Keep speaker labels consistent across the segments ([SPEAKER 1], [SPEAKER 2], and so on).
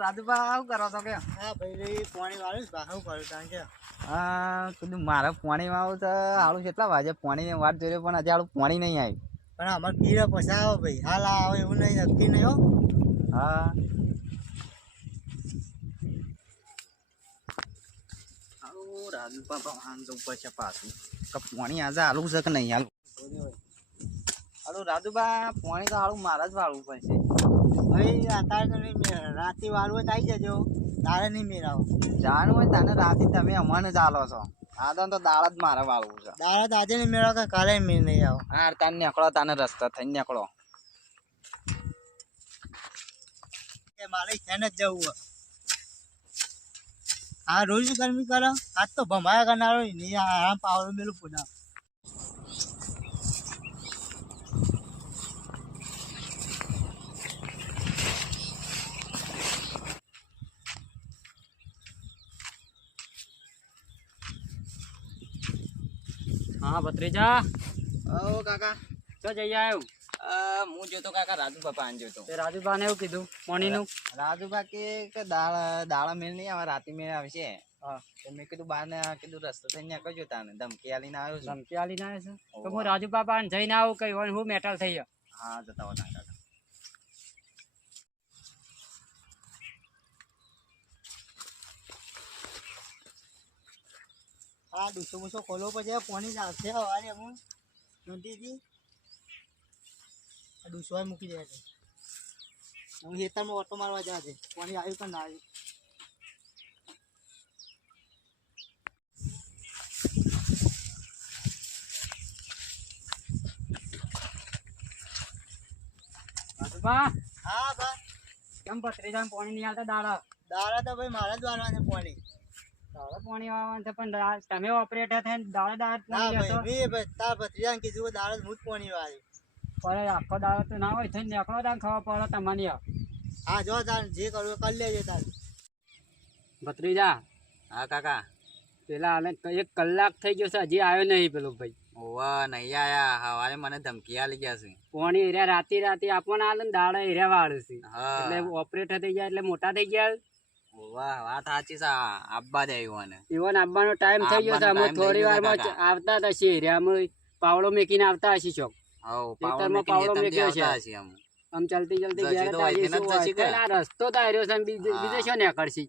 [SPEAKER 1] રાજુભા આવું કરો તો કે?
[SPEAKER 2] હા ભાઈ પાણી વાળું બા શું કરું કારણ કે
[SPEAKER 1] હા કીધું મારે પાણી આવું તો હાલું કેટલા વાગે પાણીની વાત જોઈ પણ આજે હાલું પાણી નહીં આવ્યું
[SPEAKER 2] પણ અમારે પીરે પછી આવો ભાઈ. હાલ આવે એવું નહીં નક્કી નહીં હો.
[SPEAKER 1] હા. રાજુભા ભગવાન તો ઉપર છે પાછું. કે પાણી આજે હાલું છે કે નહીં હાલું? હાલું રાજુભા પોણી તો હાલું મારે જ વાળવું પડશે
[SPEAKER 2] ભાઈ અત્યારે તો નહીં મેળ. રાતે વાળવો તો આવી જજો. તારે નહીં મેળાવો.
[SPEAKER 1] જાણું હોય તને રાતે તમે અમને જ હાલો છો. આ તો દાળ જ મારે વાળવું છે.
[SPEAKER 2] દાળ જ આજે નહીં મેળ કે કાલે મેળ નહીં આવો?
[SPEAKER 1] હા તાને નીકળો તાને રસ્તા થઈને નીકળો.
[SPEAKER 2] મારે ત્યાં જ જવું હોય. હા રોજ ગરમી કરો? આજ તો ભમાયા કરનારો નહીં આરામ પાવડો મેલું પુના
[SPEAKER 3] હા ભત્રીજા.
[SPEAKER 1] ઓ કાકા.
[SPEAKER 3] તો જઈ આવ્યો
[SPEAKER 1] હું જોતો કાકા રાજુ બાપા આન જોતો.
[SPEAKER 3] તે રાજુભાને એવું કીધું પાણીનું
[SPEAKER 1] રાજુબા કે કે દાળ દાળ મેળ નહીં આવે રાતે મેળ આવશે.
[SPEAKER 3] હા.
[SPEAKER 1] મેં કીધું બાર ને કીધું રસ્તો થઈને નીકળજો તાને. ધમકી આલીને આવ્યો
[SPEAKER 3] ધમકી આલી ના છે? તો હું રાજુ બાપા જઈને આવું કઈ હોય હું મેટલ થઈ ગયો
[SPEAKER 1] હા જતા હોતા કાકા.
[SPEAKER 2] આ ડૂસો બુસો ખોલો પછી પાણી આવશે અવારે હું નદીથી આ ડૂસો મૂકી દે છે. હું ખેતરમાં ઓટો મારવા જા છે. પાણી આવ્યું કે ના આવ્યું? હા બા.
[SPEAKER 3] કેમ ભત્રીજા પાણી નહીં આવતા દાડા?
[SPEAKER 2] દાડા તો ભાઈ મારા જ વાળવાને પાણી.
[SPEAKER 3] દાડા પાણી આવવાનું છે પણ તમે ઓપરેટર થઈને દાડા દાડા પાણી
[SPEAKER 2] ભાઈ ભાઈ તાર ભત્રીજાને કીધું કે હું જ પાણી વાળી.
[SPEAKER 3] પણ આખો દાડો તો ના હોય થઈને નીકળો તાને ખબર પડે તમને
[SPEAKER 2] હા જો તાર જે કરવું કરી લેજે તાર.
[SPEAKER 3] ભત્રીજા.
[SPEAKER 1] હા કાકા.
[SPEAKER 3] પેલા એક કલાક થઈ ગયો છે હજી આવ્યો નહીં પેલો ભાઈ.
[SPEAKER 1] ઓવા નહીં આયા. હવારે મને ધમકી આલી ગયા છે.
[SPEAKER 3] પાણી એરિયા રાતે રાતે આપવાના હાલે ને દાડા એરિયા વાળું છે. એટલે ઓપરેટર થઈ ગયા એટલે મોટા થઈ ગયા.
[SPEAKER 1] ઓવા વાત સાચી છે. આ દે આવ્યું મને
[SPEAKER 3] ઇવન ટાઈમ થઈ ગયો છે. અમે થોડી વારમાં આવતા હતા છીએ એરિયામાં પાવડો મેકીને આવતા હશી ચોક.
[SPEAKER 1] હવ પાવડો
[SPEAKER 3] પાવડો
[SPEAKER 1] મેકીને આવતા હશે અમે.
[SPEAKER 3] આમ ચાલતી ચાલતી રસ્તો તો આવ્યો છે બીજે શું નીકળશી?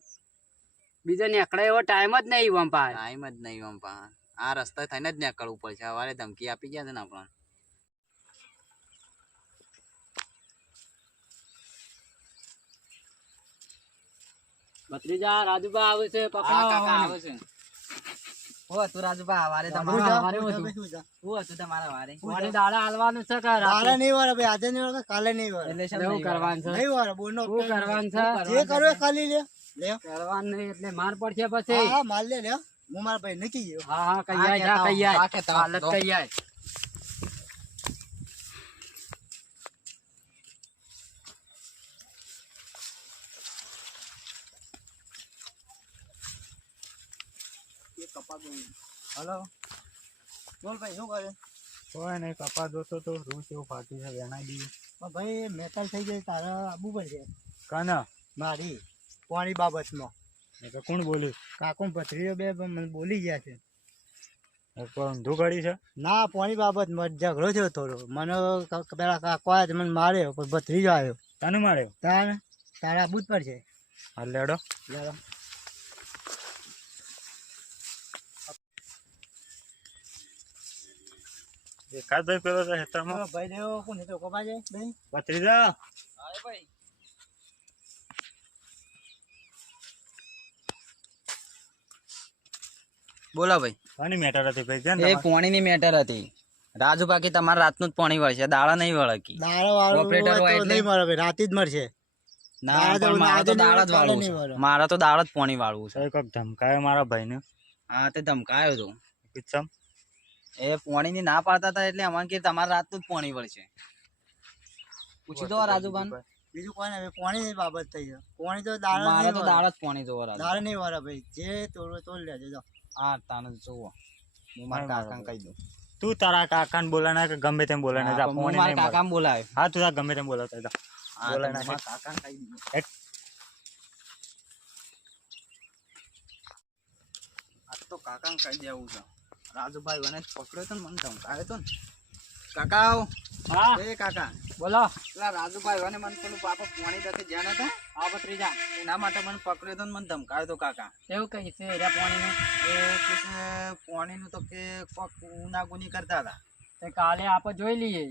[SPEAKER 3] બીજે નીકળે એવો ટાઈમ જ નહીં આમ
[SPEAKER 1] ટાઈમ જ નહીં આમ પા આ રસ્તા થઈને જ નીકળવું પડશે. સવારે ધમકી આપી ગયા છે ને આપણને
[SPEAKER 3] ભત્રીજા રાજુબા આવે છે
[SPEAKER 1] હા, કાકા આવે છે. ઓ તું તમારા
[SPEAKER 3] વારે
[SPEAKER 1] તમારા વારે?
[SPEAKER 3] દાડા હાલવાનું કે?
[SPEAKER 2] નહીં ભાઈ આજે નહીં કાલે નહીં
[SPEAKER 1] એટલે
[SPEAKER 3] કરવાનું છે?
[SPEAKER 2] નહીં વાળે બોલ નો
[SPEAKER 3] શું કરવાનું છે?
[SPEAKER 2] જે કરવું ખાલી લે. લે.
[SPEAKER 3] કરવાનું નહીં એટલે માર પડશે પછી.
[SPEAKER 2] હા માલ લે લે. હું મારા ભાઈ નક્કી ગયો
[SPEAKER 3] હા હા કઈ આય કઈ આય. હાલત કઈ આય.
[SPEAKER 2] હલો? બોલ ભાઈ શું કરે?
[SPEAKER 4] કોઈ નહીં કપા જોતો તો રૂ કેવું ફાટી છે વેણાઈ દઈએ
[SPEAKER 2] ભાઈ મેટલ થઈ જાય તારે આબુ પડશે
[SPEAKER 4] કાના?
[SPEAKER 2] મારી પાણી બાબતમાં.
[SPEAKER 4] એ તો કોણ બોલ્યું?
[SPEAKER 2] કાકો પથરીઓ બે મને બોલી ગયા છે.
[SPEAKER 4] ઊંધું ગળી છે?
[SPEAKER 2] ના પાણી બાબતમાં ઝઘડો થયો થોડો. મને પેલા કાકો આવ્યા મને માર્યો પણ ભત્રીજો આવ્યો
[SPEAKER 4] તને માર્યો?
[SPEAKER 2] તારે તારે આબુ જ પડશે
[SPEAKER 4] હા લેડો.
[SPEAKER 2] લે.
[SPEAKER 4] એકાદ ભાઈ પેલો છે હેતરમાં
[SPEAKER 2] બોલો ભાઈ દેવો કોણ હતો કપા જાય ભાઈ
[SPEAKER 4] ભત્રીજા.
[SPEAKER 1] અરે ભાઈ. બોલા ભાઈ.
[SPEAKER 4] પાણી મેટર હતી ભાઈ? કેમ
[SPEAKER 1] એ પોણીની મેટર હતી. રાજુ બાકી તમારે રાતનું જ પોણી વળશે દાડા નહીં વળકી
[SPEAKER 2] દાડો વાળો
[SPEAKER 1] ઓપરેટર હોય એટલે?
[SPEAKER 2] નહીં મળે ભાઈ રાતે જ મળશે
[SPEAKER 1] ના પણ
[SPEAKER 2] તો
[SPEAKER 1] તો દાળ જ વાળવું છે. તો જ પોણી વાળવું છે.
[SPEAKER 4] તો કોઈક ધમકાયો મારા ભાઈને.
[SPEAKER 1] હા તે ધમકાયો તો.
[SPEAKER 4] કિચમ
[SPEAKER 1] એ પોણીની ના પાડતા હતા એટલે અમને કે તમારે રાતનું જ પોણી પડશે. પૂછી દો રાજુભાન.
[SPEAKER 2] બીજું કોઈ નહીં પોણી ની બાબત થઈ છે પોણી તો દાળ
[SPEAKER 1] તો દાળ જ પોણી જોવો
[SPEAKER 2] દાળ નહીં વાળા ભાઈ. જે તોડો તોડ લેજો જો.
[SPEAKER 1] હા તાને જોવો. હું મારા કાકાને કહી દઉં.
[SPEAKER 4] તું તારા કાકા ને બોલાના કે ગમે તેમ બોલાના જા
[SPEAKER 1] પોણી મારા કાકાને બોલાય
[SPEAKER 4] હા તું ગમે તેમ બોલાવતા જા.
[SPEAKER 1] બોલાના કાકાને કહી દઉં.
[SPEAKER 4] આ
[SPEAKER 1] તો કાકાને કહી દેવું છે. રાજુભાઈ મને પકડ્યો તો મને ધમકાવ્યો તો ને. કાકા
[SPEAKER 3] હા.
[SPEAKER 1] એ કાકા.
[SPEAKER 3] બોલો.
[SPEAKER 1] પેલા રાજુભાઈ મને મને પેલું બાપા પોણી દખે જ્યાં હતા
[SPEAKER 3] આ ભત્રીજા.
[SPEAKER 1] એના માટે મને પકડ્યો તો મને ધમકાવ્યો હતો કાકા.
[SPEAKER 3] એવું કહી છે એરા પાણીનું?
[SPEAKER 1] એ કે છે તો કે કોક ગુનાગુની કરતા હતા.
[SPEAKER 3] તે કાલે આપણે જોઈ લઈએ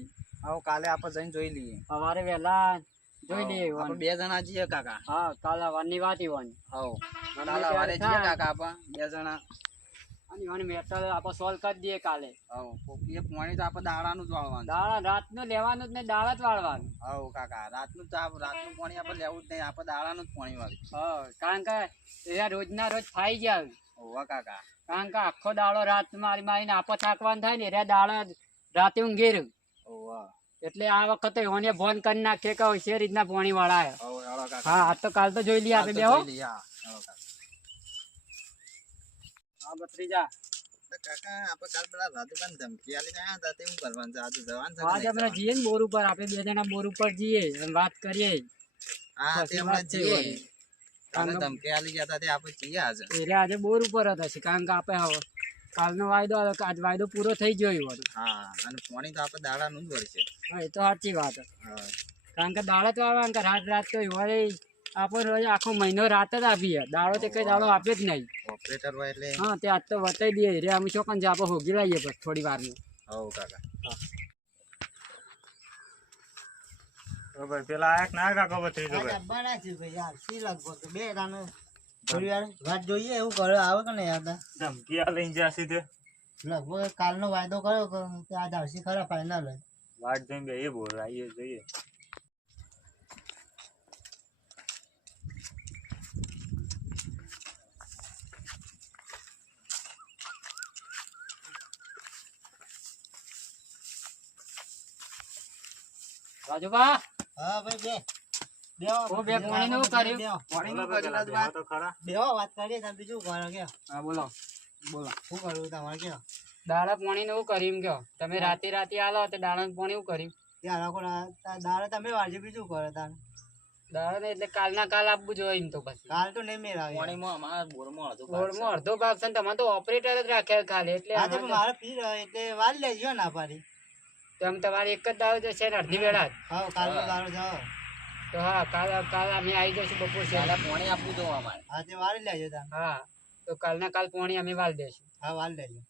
[SPEAKER 1] આવો કાલે આપણે જઈને જોઈ લઈએ.
[SPEAKER 3] સવારે વહેલા જોઈ લઈએ
[SPEAKER 1] આપણે બે જણા જઈએ કાકા.
[SPEAKER 3] હા કાલે વારની વાત ઈવોની.
[SPEAKER 1] આવો કાલે વારે જઈએ કાકા આપણે બે જણા.
[SPEAKER 3] અને ઈવોની આપણે સોલ્વ કરી દઈએ કાલે.
[SPEAKER 1] એ પોણી તો આપણે દાડાનું જ વાળવાનું.
[SPEAKER 3] દાડા રાતનું લેવાનું જ ને દાડા જ વાળવાનું.
[SPEAKER 1] આવો કાકા રાતનું તો રાતનું પાણી આપણે લેવું જ નહીં આપણે દાડાનું જ પાણી વાળ્યું
[SPEAKER 3] હા કારણ કે એરા રોજના રોજ ફાઈ જાય.
[SPEAKER 1] હોવા કાકા.
[SPEAKER 3] કારણ કે આખો દાડો રાત મારી મારીને આપો થાકવાનું થાય ને એરા દાડા રાતે ઊંઘી રહ્યું એટલે આ વખતે ઓને ફોન કરી નાખીએ કે હોશિયાર રીતના પાણી
[SPEAKER 1] કાકા.
[SPEAKER 3] હા આ તો કાલ તો જોઈ લઈએ આપણે બેહો
[SPEAKER 1] હા. કાકા.
[SPEAKER 3] હા
[SPEAKER 1] કાકા આપણે કાલ પેલા ધમકી હતા તે આજે છે કે
[SPEAKER 3] આપણે જઈએ ને બોર ઉપર આપણે બે જણા બોર ઉપર જઈએ અને વાત કરીએ
[SPEAKER 1] હા તે હમણાં જઈએ કાલે ધમકી આલી ગયા હતા તે આપણે જઈએ આજે
[SPEAKER 3] એટલે આજે બોર ઉપર હતા છે કારણ કે આપણે હવે કાલનો વાયદો હતો આજ વાયદો પૂરો થઈ ગયો હતો.
[SPEAKER 1] હા અને પાણી તો આપણે દાડાનું જ વળશે
[SPEAKER 3] હા એ તો સાચી વાત
[SPEAKER 1] હા
[SPEAKER 3] કારણ કે દાડા તો આવવાનું કે રાત રાત તો એવાય આપણે રોજ આખો મહિનો રાત જ આપીએ. દાડો તે કઈ દાડો આપે જ નહીં.
[SPEAKER 1] ઓપરેટર હોય એટલે
[SPEAKER 3] હા તે આજ તો વતાઈ દઈએ. રે અમે ચોકન આપણે હોગી લઈએ બસ થોડી વારમાં
[SPEAKER 1] હવ કાકા.
[SPEAKER 4] તો પેલા આયા ના કાકો ભત્રીજો ભાઈ.
[SPEAKER 2] ડબ્બાના છે ભાઈ યાર શી લગભગ? બે રાનો થોડી વાર વાત જોઈએ એવું કરે આવે કે નહીં આવતા
[SPEAKER 4] ધમકી આ લઈને જ્યાં સીધે.
[SPEAKER 2] લગભગ કાલનો વાયદો કર્યો કે આજ આવશે ખરા ફાઇનલ
[SPEAKER 4] વાટ જોઈને બે બોલ આવીએ જોઈએ.
[SPEAKER 3] રાજુભા
[SPEAKER 2] હા ભાઈ બે. બેહો
[SPEAKER 3] બે પાણી નું કર્યું?
[SPEAKER 4] પાણી
[SPEAKER 1] નું કર્યું.
[SPEAKER 4] બેહો તો ખરા.
[SPEAKER 2] બેહો વાત કરીએ તમે બીજું કરો કે
[SPEAKER 3] હા બોલો. બોલો.
[SPEAKER 2] શું કર્યું તમારે કે
[SPEAKER 3] દાડા પાણી નું કર્યું કે તમે રાતે રાતે આલો તો દાડા પાણી નું કર્યું.
[SPEAKER 2] ત્યાં કોણ? દાડે તમે વાજે બીજું કરો તાર.
[SPEAKER 3] દાડા ને એટલે કાલના કાલ આપવું જોઈએ એમ તો પછી.
[SPEAKER 2] કાલ તો નહીં મેળ આવે.
[SPEAKER 1] પાણીમાં અમારા બોરમાં અડધો ભાગ છે.
[SPEAKER 3] અડધો ભાગ છે તમારે તો ઓપરેટર જ રાખ્યા ખાલી એટલે
[SPEAKER 2] મારે ફી રહે એટલે વાર લેજો ના પાડી.
[SPEAKER 3] તો આમ તમારે એક જ દાડો જશે છે ને અડધી વેળા
[SPEAKER 2] હા કાલનો દાડો છે
[SPEAKER 3] તો હા કાલ કાલ અમે આવી જઈશું બપોર છે
[SPEAKER 1] પોણી પાણી આપવું જોઈએ અમારે.
[SPEAKER 2] આજે વાળી લેજો
[SPEAKER 3] હા તો કાલના કાલ પોણી અમે વાળી દઈશું
[SPEAKER 2] હા વાળી લેજો.